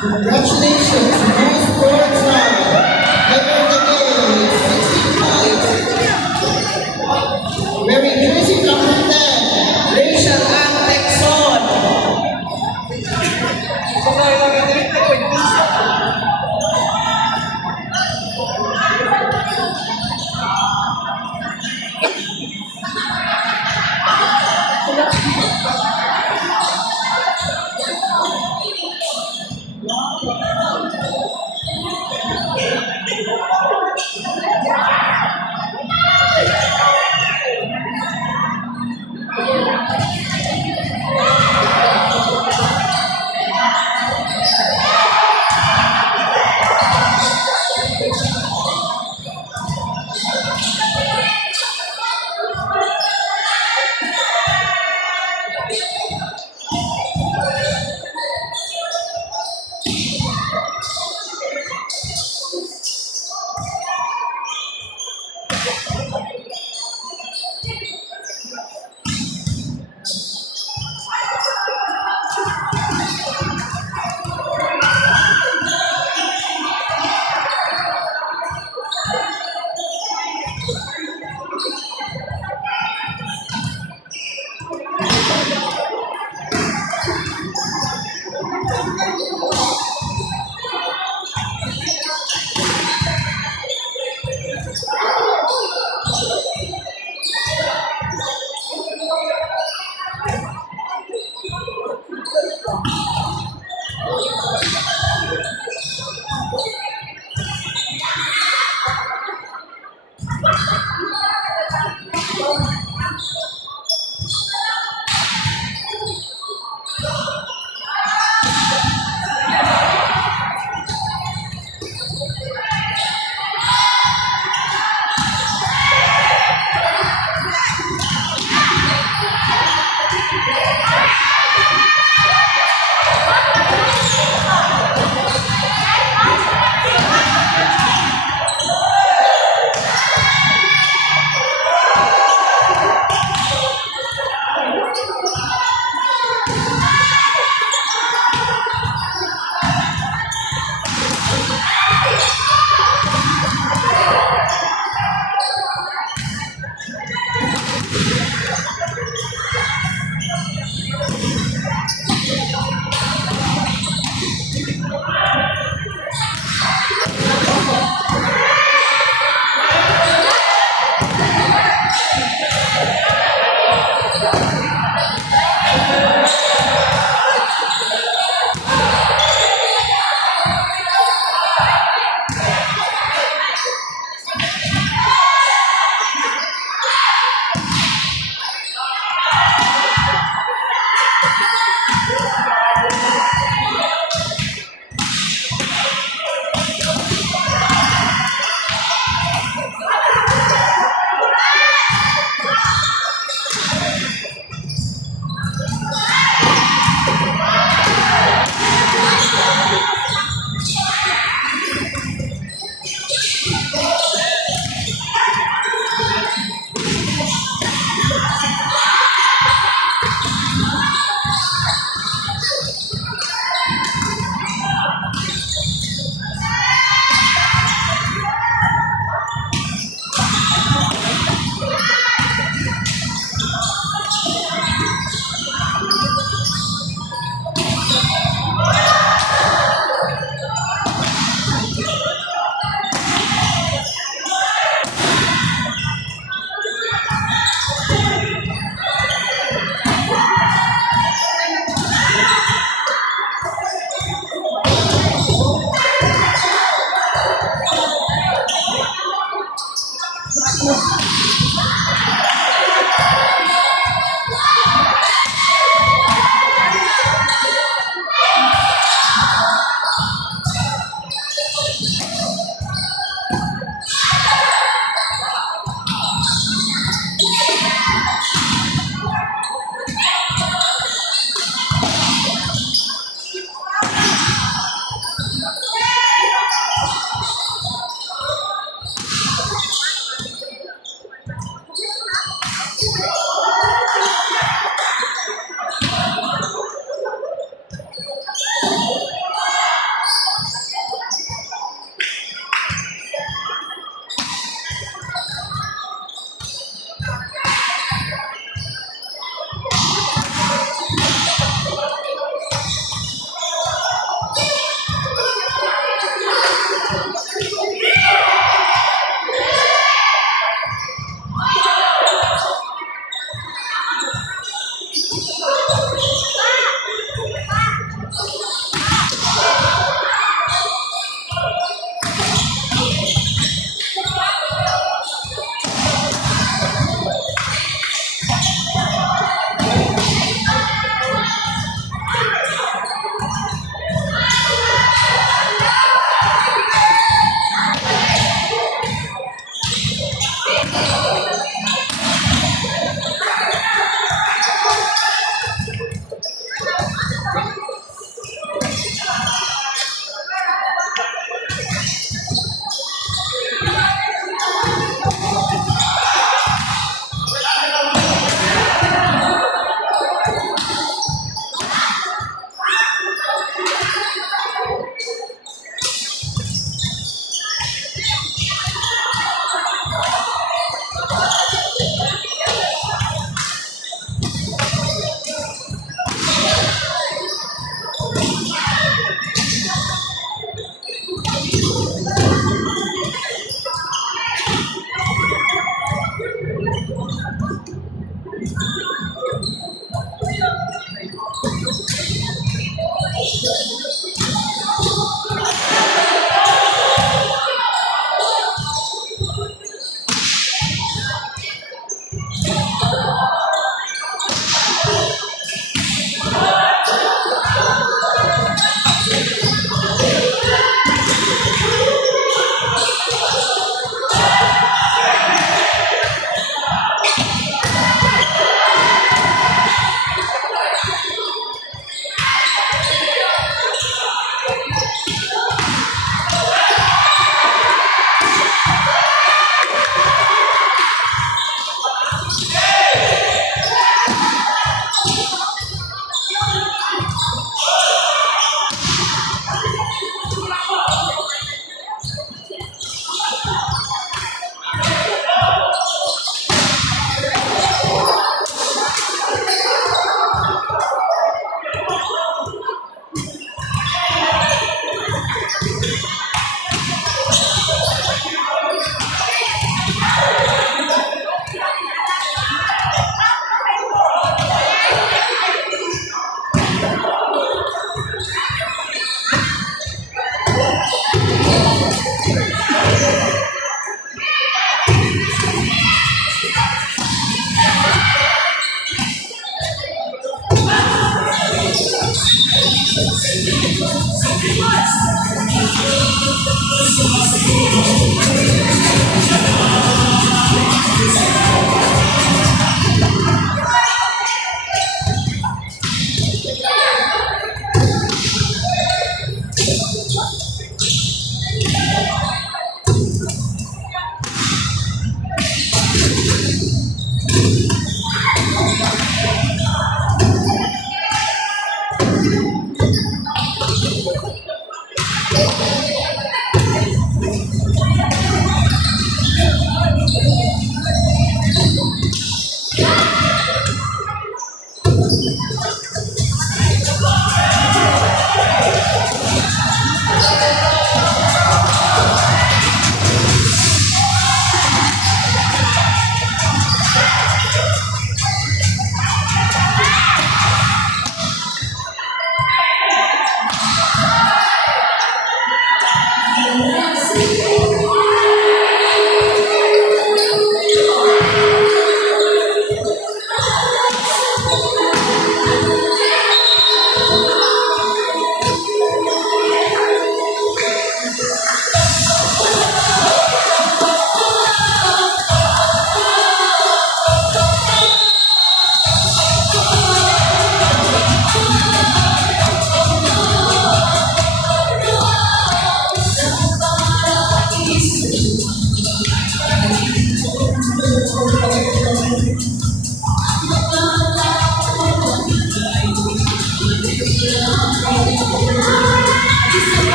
Congratulations, new score time. Winner of the game, 65. Wearing jersey number 10, Rachel Ann Texon.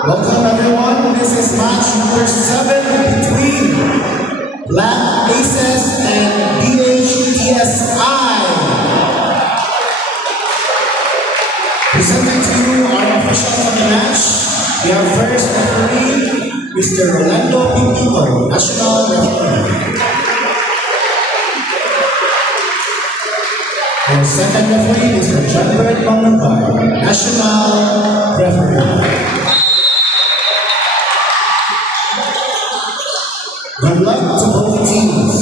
Welcome everyone. This is match number 7 between Black Aces and BHTSI. Presenting to you our officials of the match. We have first referee, Mr. Rolando Pipito, National Referee. Our second referee, Mr. Janbert Mangabar, National Referee. Good luck to both teams.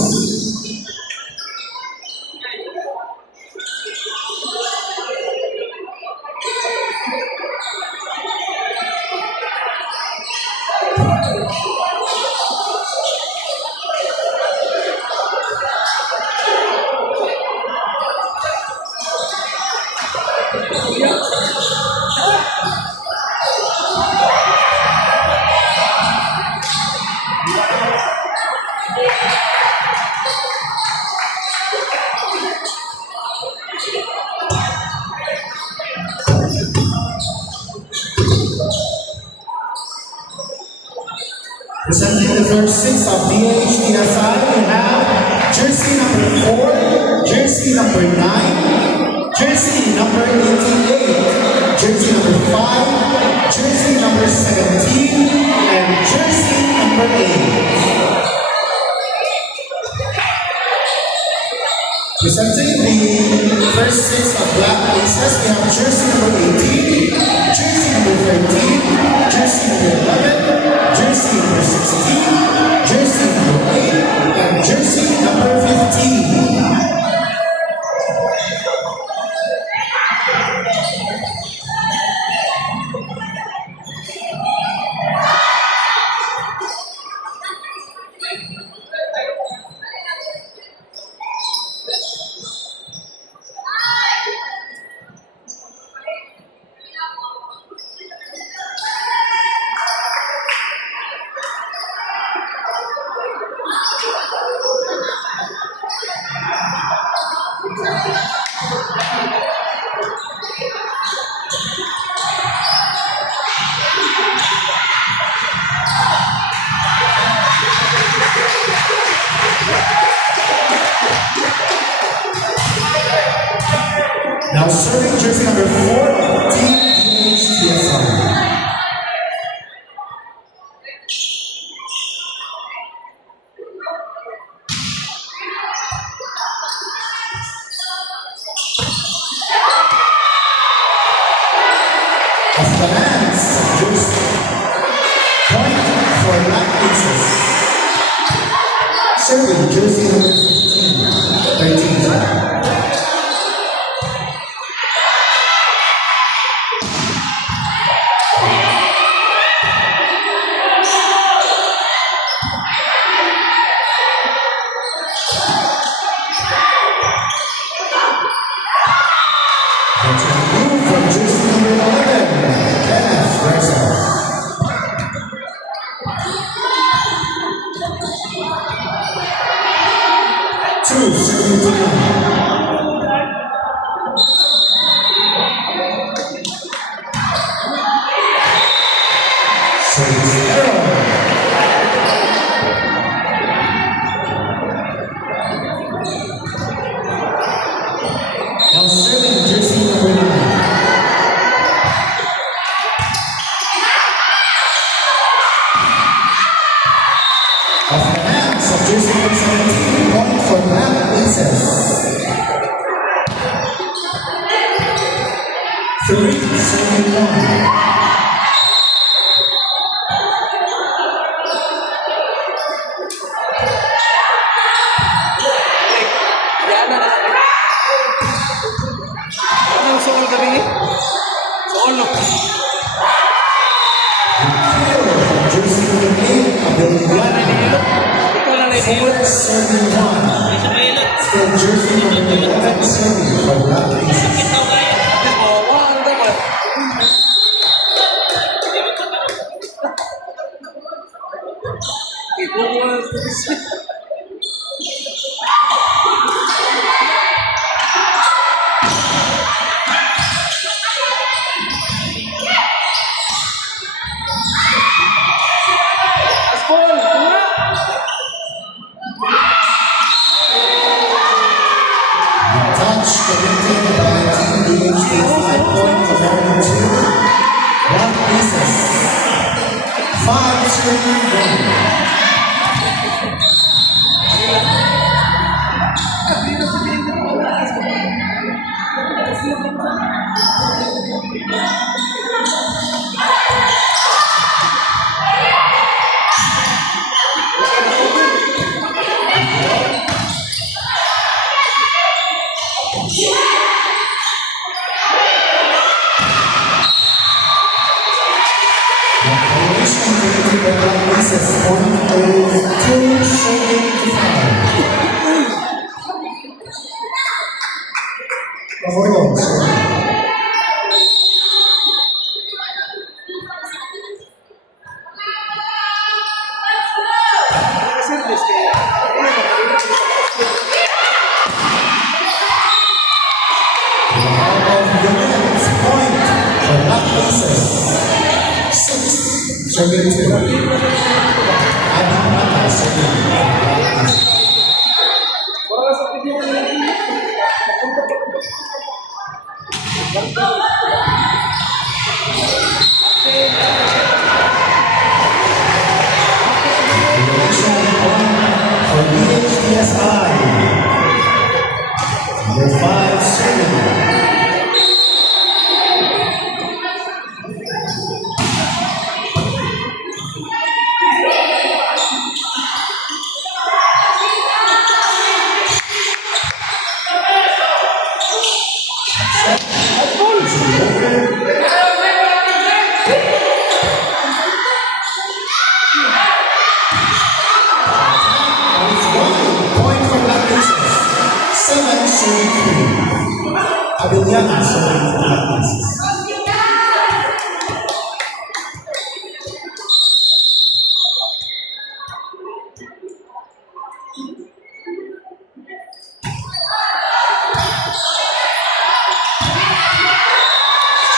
Presenting the first 6 of BHTSI, we have jersey number 4, jersey number 9, jersey number 88, jersey number 5, jersey number 17, and jersey number 8. Presenting the first 6 of Black Aces, we have jersey number 18, jersey number 13, jersey number 11, jersey number 16, jersey number 8, and jersey number 15. Now serving jersey number 4, Team DHTSI. Of the hands, jersey. Point for Black Aces. Serving jersey number 15, 13. That's a move from jersey number 11, Kenneth Reza. Two, 17. Now serving jersey number 9. Off the hands of jersey number 17, point for Black Aces. 3, serving 1. Anong soul kami ni? Soul no? Jersey number 8, Abiliana. Ikaw na na 4, serving 1. Still jersey number 11, serving for Black Aces. ano dapat? Ikaw mo Paul, una! Touch committed by Team DHT, 5 points, American 2. Black Aces. 5, serving 1. Coalition committed by Black Aces, point is 2, serving 5. Avoidance, serving. Service kaya. Point for Black Aces. 6, serving 2. Abby Mata, serving Black Aces. Para sa video na Coalition point for DHTSI. Number 5, serving. Point for Black Aces. 7, serving 3. Abiliana, serving for Black Aces.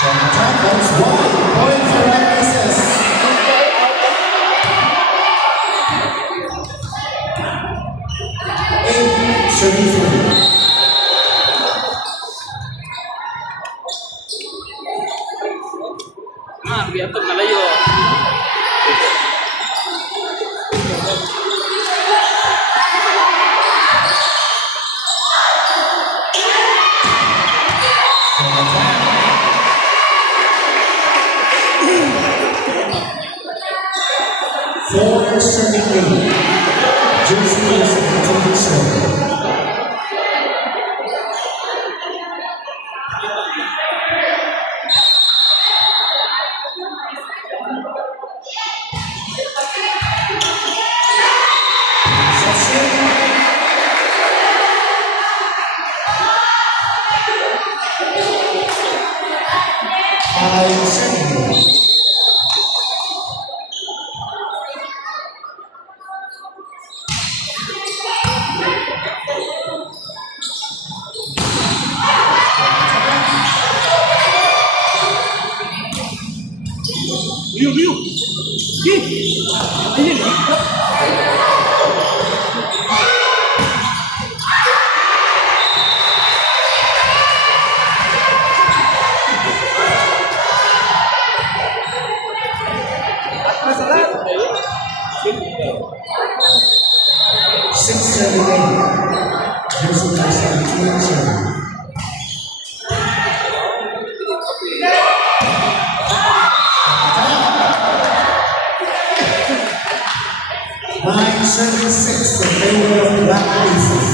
From Tacos, 1 point for Black Aces. 8, serving 3. biar tuh kalayo. For serving eight, jersey number 17 serving. Five serving. View, view. Ini nih. Masalah. 678, jersey number 17 serving. Nine, 7-6 in favor of Black Aces.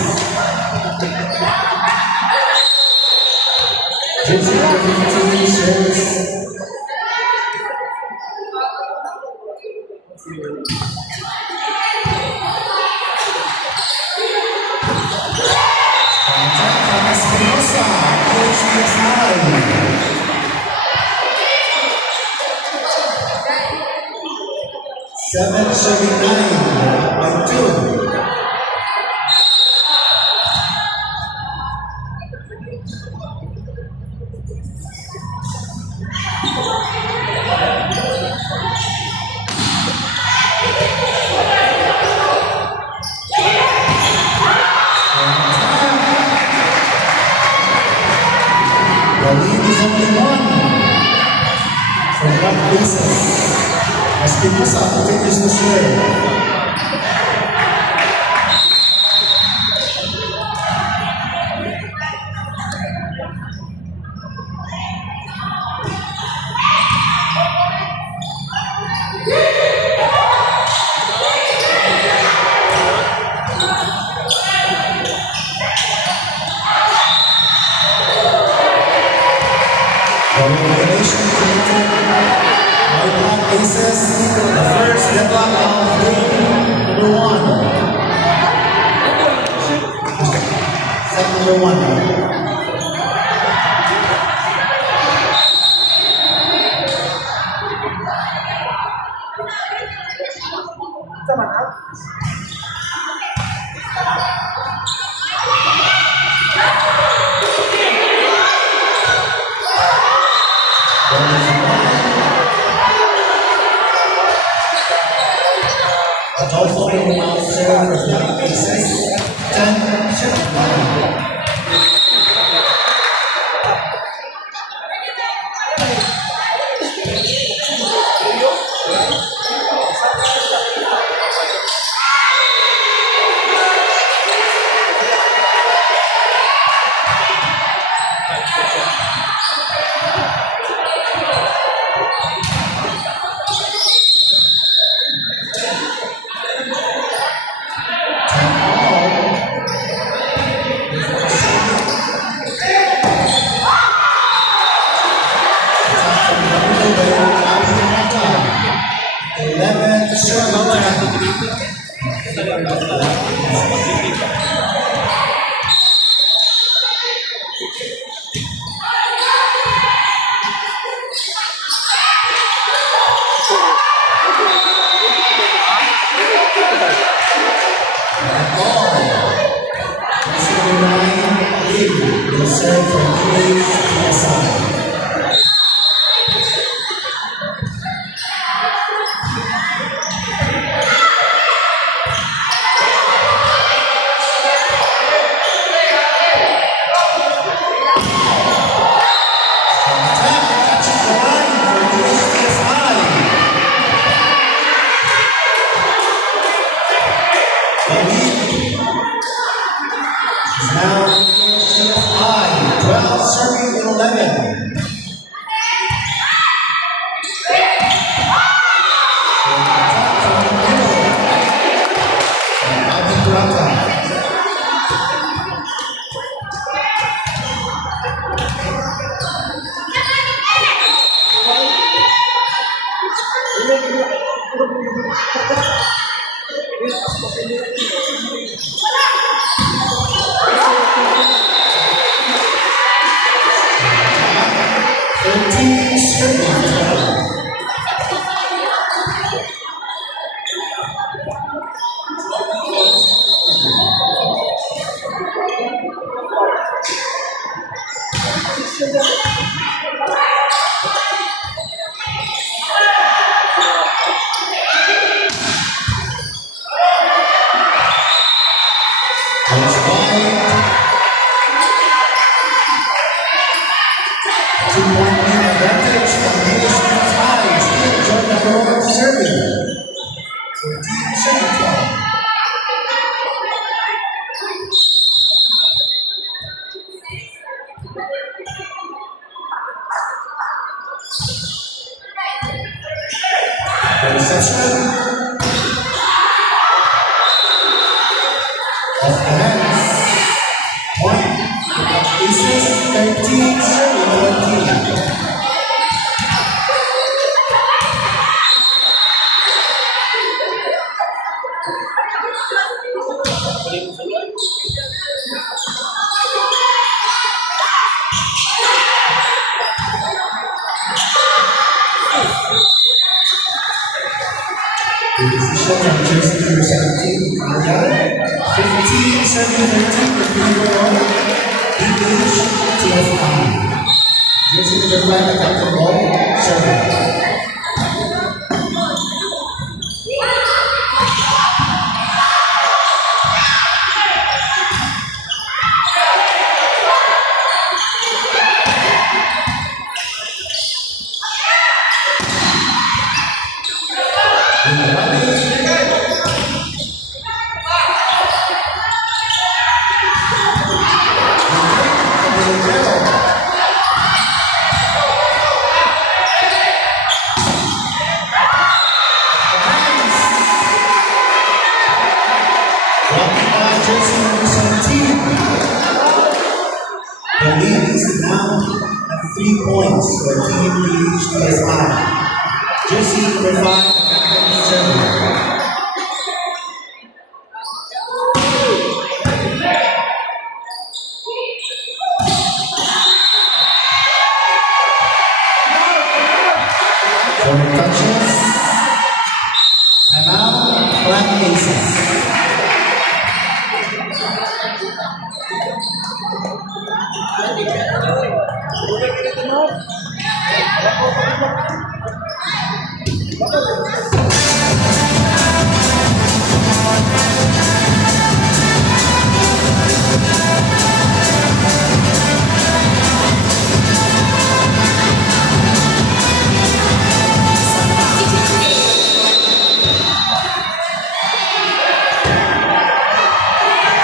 Jersey number 15 serves. Contact from Espinosa, PHTSI. 7-9 by 2. The lead is only one for Black Aces. Espinosa continues to serve. The regulation created by Black Aces, the first deadlock of game number 1. Set number 1. A total of one serve for Black Aces, 10-9. Serve for PHTSI. Attack, catches the line for PHTSI. 13 serving. That's wide. 2-point lead advantage from DHT High. Still Jordan Rowan serving. 14 serving foul. The reception off the hands. Point. Aces 13 serving 14. The decision from jersey number 17, Canada. 15 serving 13 with Pinero. DH TFI. Jersey number 5, the captain ball, serving. Jersey number 17. The lead is now at 3 points for Team DHTSI. Jersey number 5, the captain serving. For the touches. And now, Black Aces.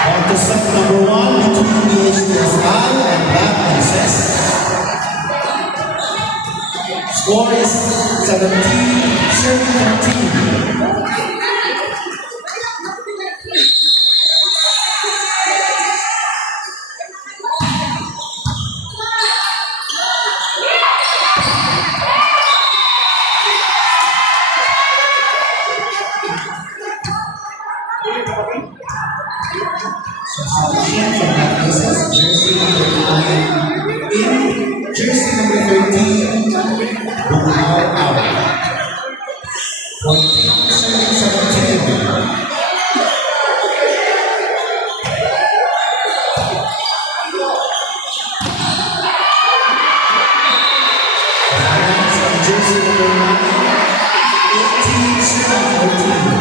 On to set number 1 between DHTSI and Black Aces. Score is 17-13. Substitution from Black Aces, jersey number 9 in, jersey number 13, Bunao out. 14-17. Finance from jersey number 9, 18-14.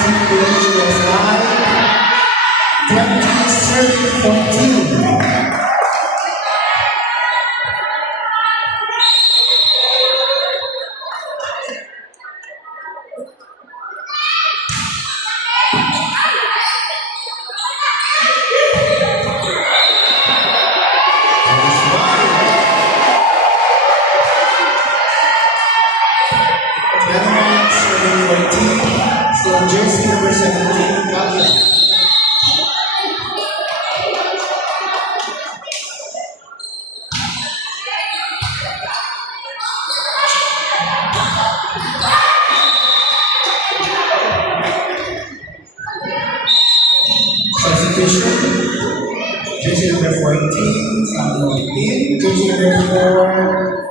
Team DHTSI, serving 14. Gentlemen, serving 14. So jersey number 17, Claudia. Substitution. Jersey number 14, Samuel in. Jersey number 4,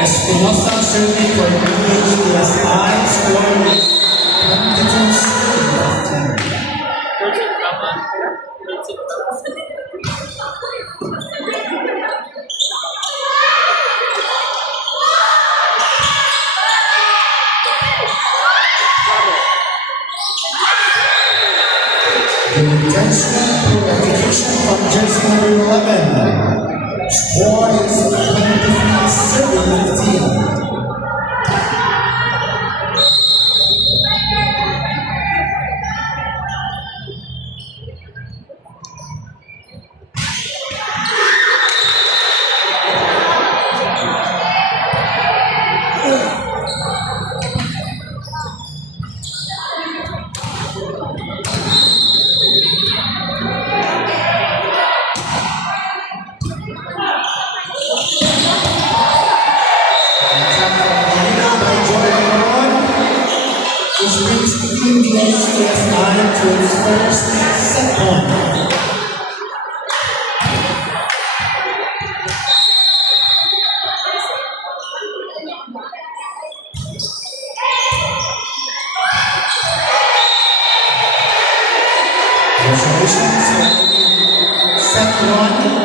Espinosa serving for DHTSI, score is 22-10. Thirteen tama. 13. The intentional execution from jersey number 11. Score is 23-15. Which brings Team DHTSI to its first set point. Congratulations. Set 1.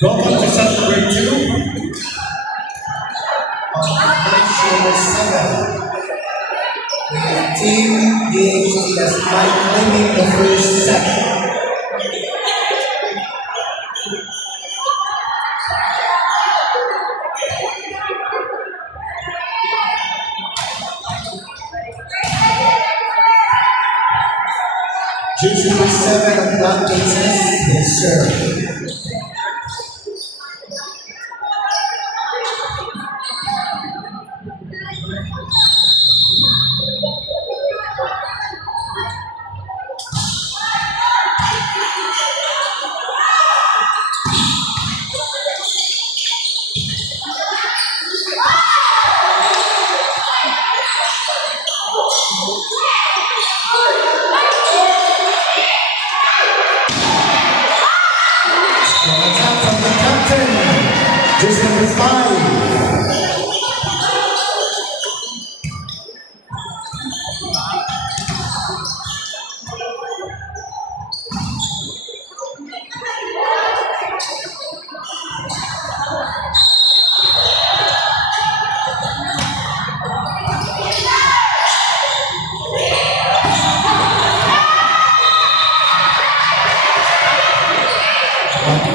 Welcome to set number 2. Match number 7. With Team DHTSI claiming the first set. Jersey number 7 of Black Aces will serve. Strong attack from the captain. Jersey number 5.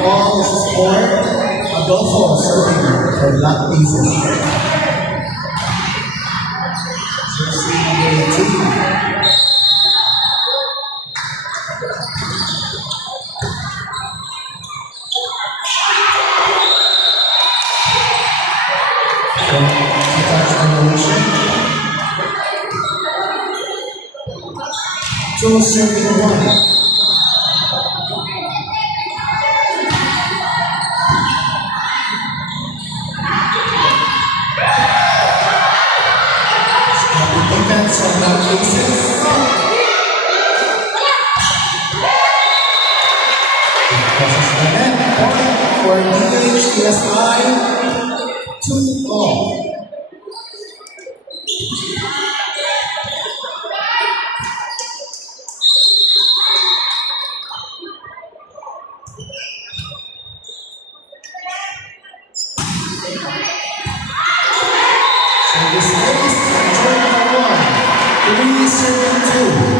All is scored. Adolfo serving for Black Aces. Jersey number 18. Touch annulation. 2 serving 1. Defense from Black Aces. Crosses the net. Point for DHTSI. 2-all. So this is turn number 1. 3 serving 2.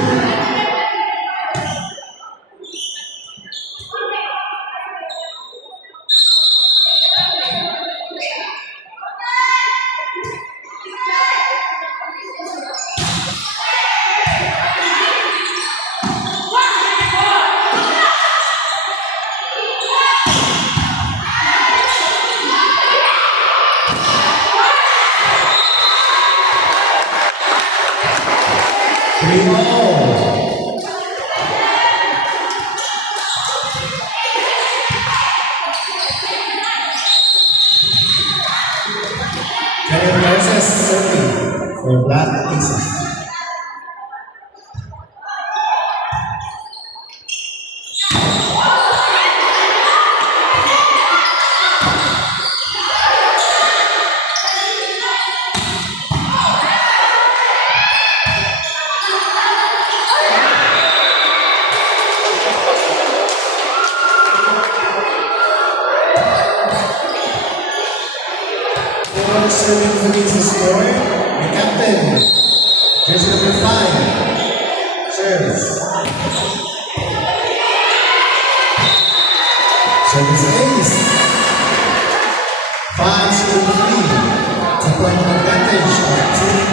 Kenneth Garces serving for Black Aces. Serving for me to score, the captain, jersey number 5, serves. Service ace. 5 serving 3. 2-point advantage of Team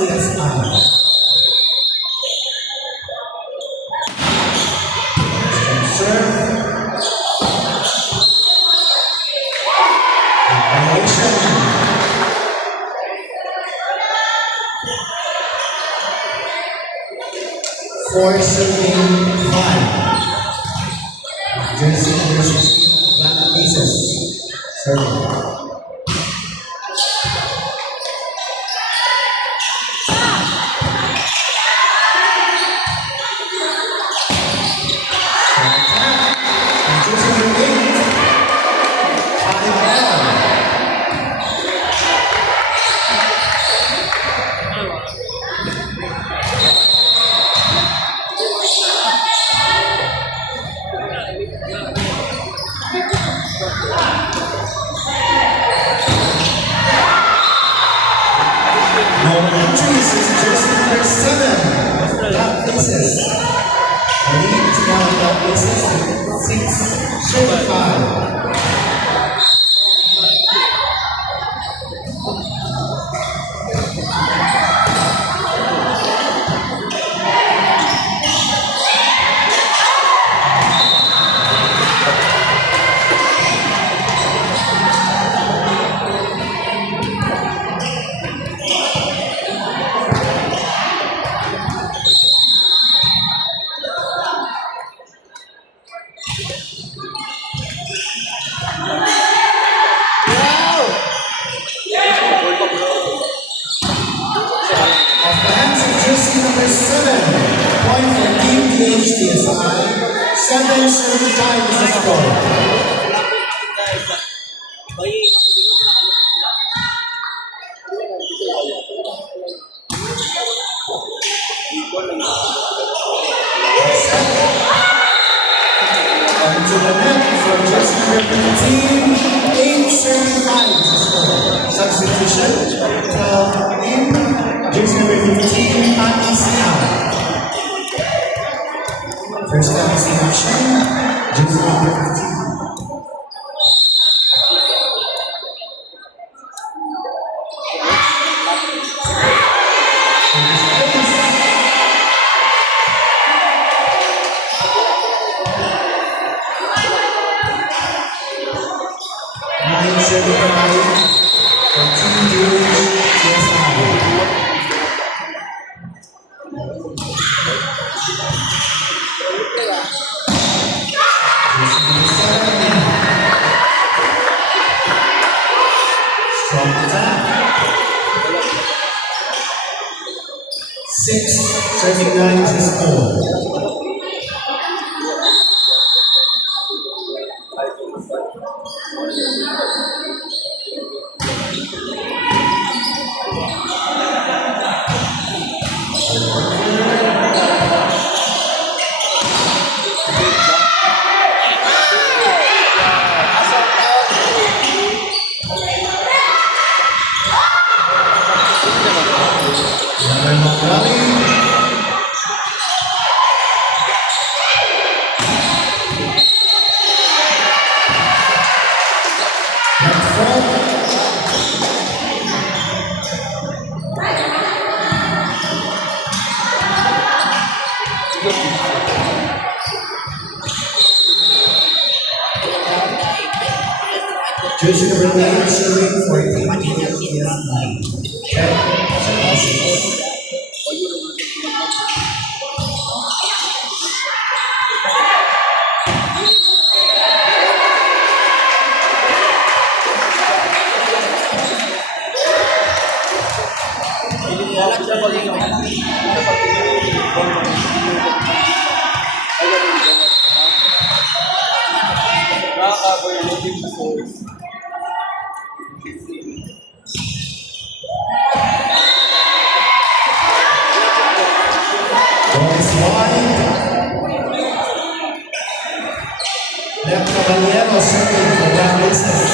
DHTSI. Serve. Annulation. 4 serving 5. Jersey number 16, Black Aces. Serving. Aces. The lead to now Black Aces, 6-35. Off the hands of jersey number 7. Point for Team DHTSI. 7-75 is the score. And to the net for jersey number 15. 8-75 is the score. Substitution. 12 in. Jersey number 15, Tatis out. First Tatis in action. Jersey number 15. Nine serving for Team DHTSI. Strong attack. 6-79 is the score. Jersey number 9 serving for Team DHTSI. 10-76. Goes wide. Left Caballero serving for Black Aces.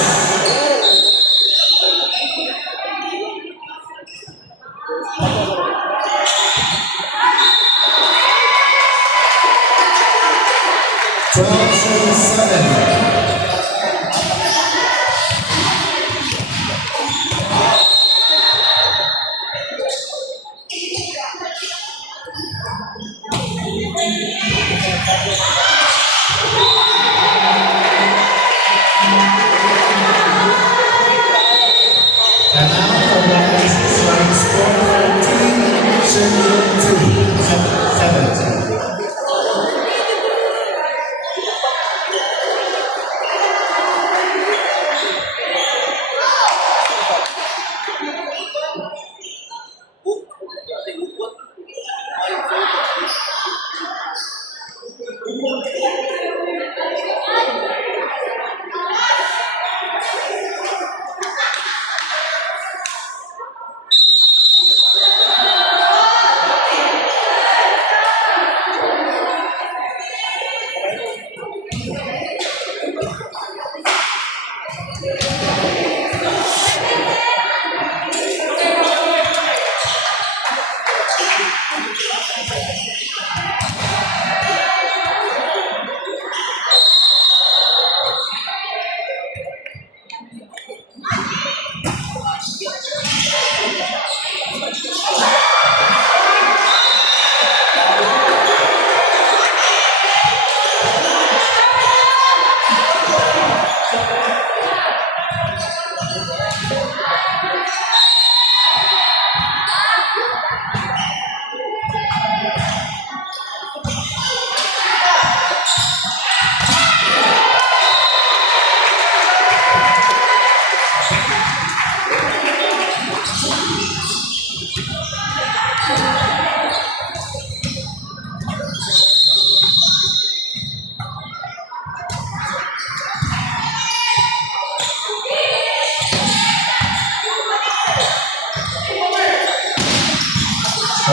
And now for Black Aces, running score 13, serving 2, 7.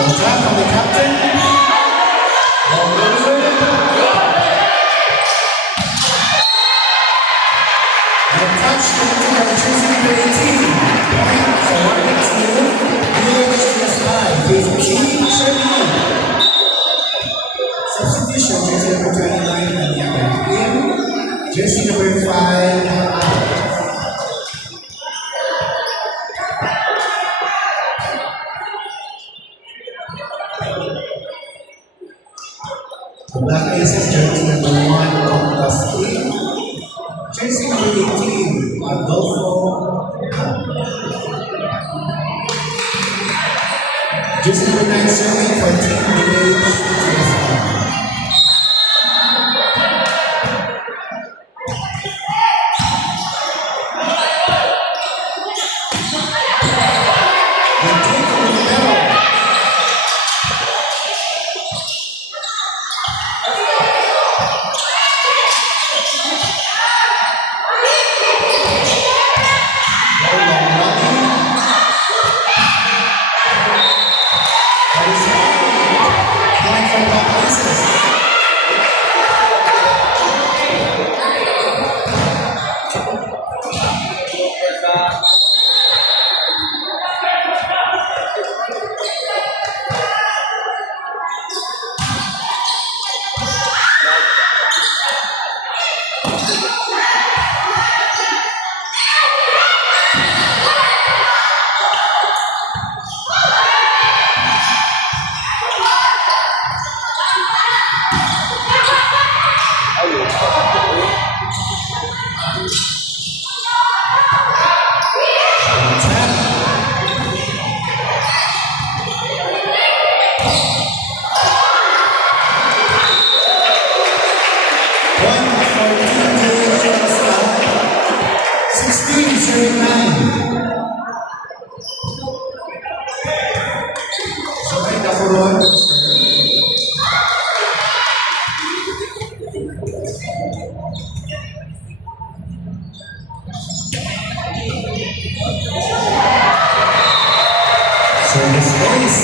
tap from the captain. Ball over. And a touch connected by jersey number 18. Point for the team. DHTSI. Phase G, Sherman. Substitution, jersey number 29, Anyang in. Jersey number 5, out. The Black Aces, jersey number 1, Thomas in. Jersey number 18, Adolfo. Jersey number 9, serving for Team DH. Service ace.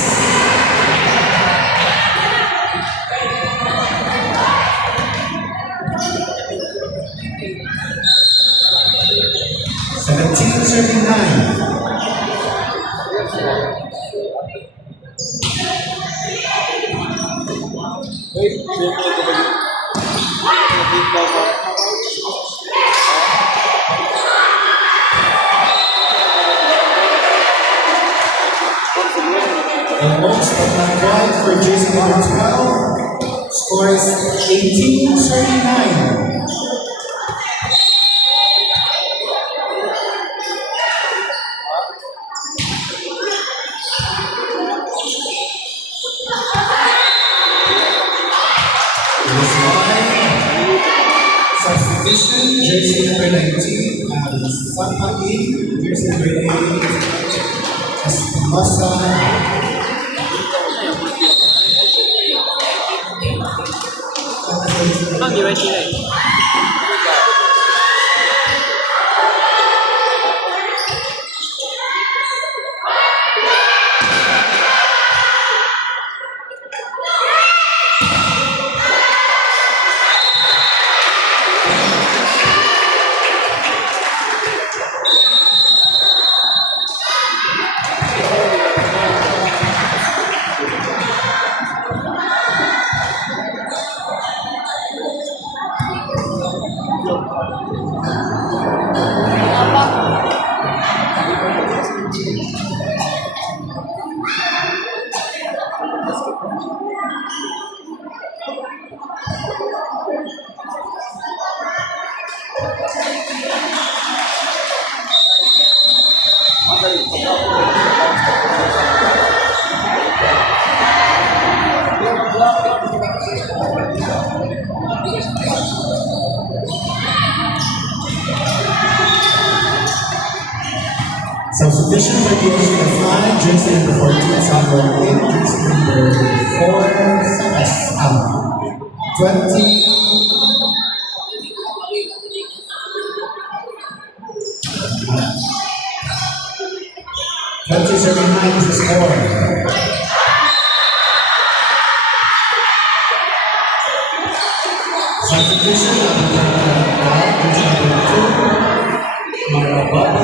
Serving 9. Almost but not quite for jersey number 12. Score is 18-39. Substitution, jersey number 19, Sapagin, jersey number 8, Espinosa. Bang, di ready lah. Substitution for DHTSI, jersey number 14, Samuel in, jersey number 4, Sabas out. 20. Serving 9 is the score. Substitution number 5, jersey number 2, Marababa.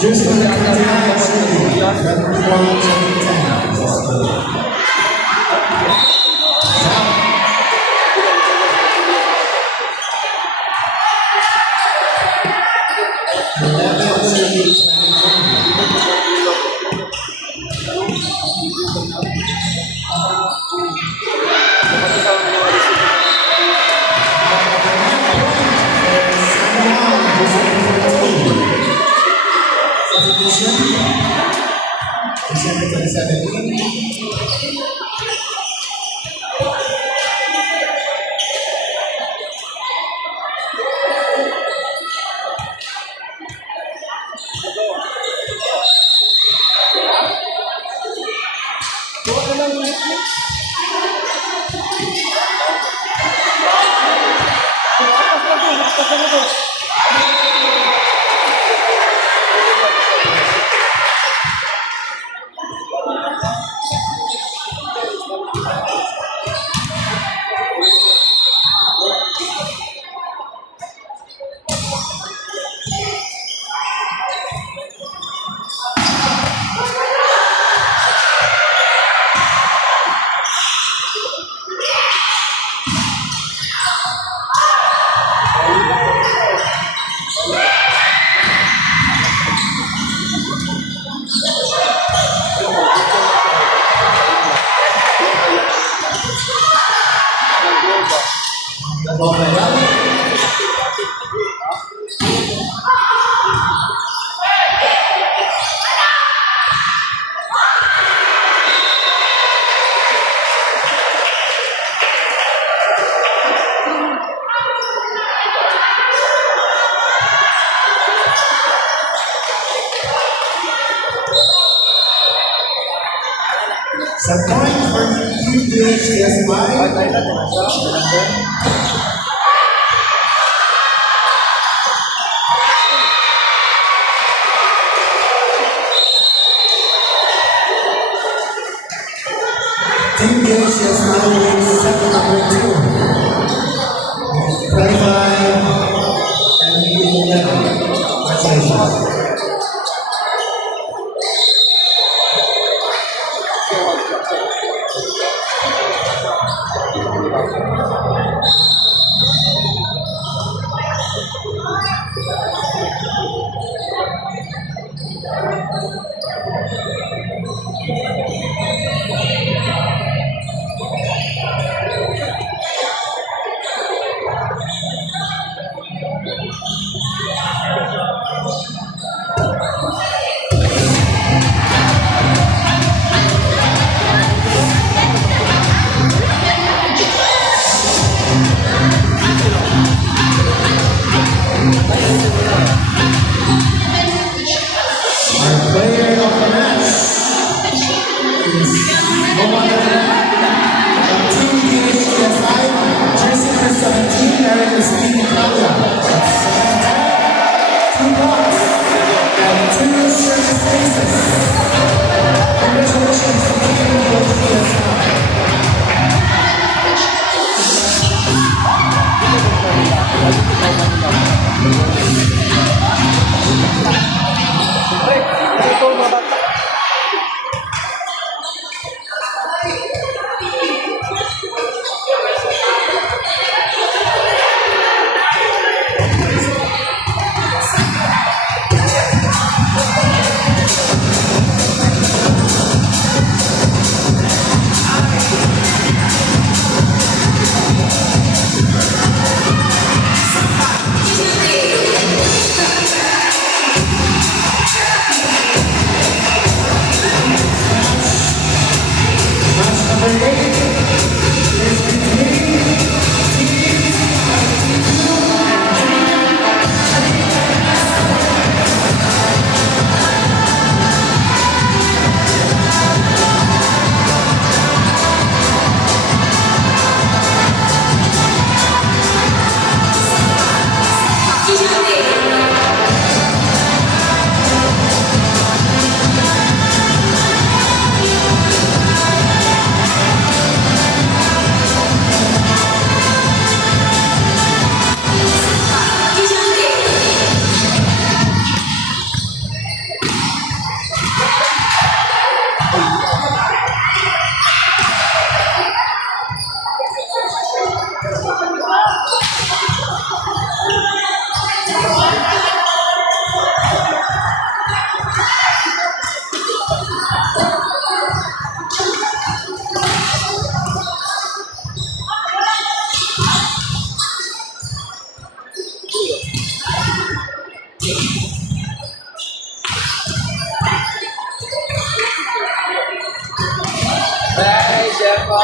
Jersey number 29, Shirley. Red uniform, 10. December 2017. Sa point for Team DHTSY. Team DHTSY wins set number 2. 25 and 11. Congratulations. number 8 is between teams T2 and Bye, Jeppa.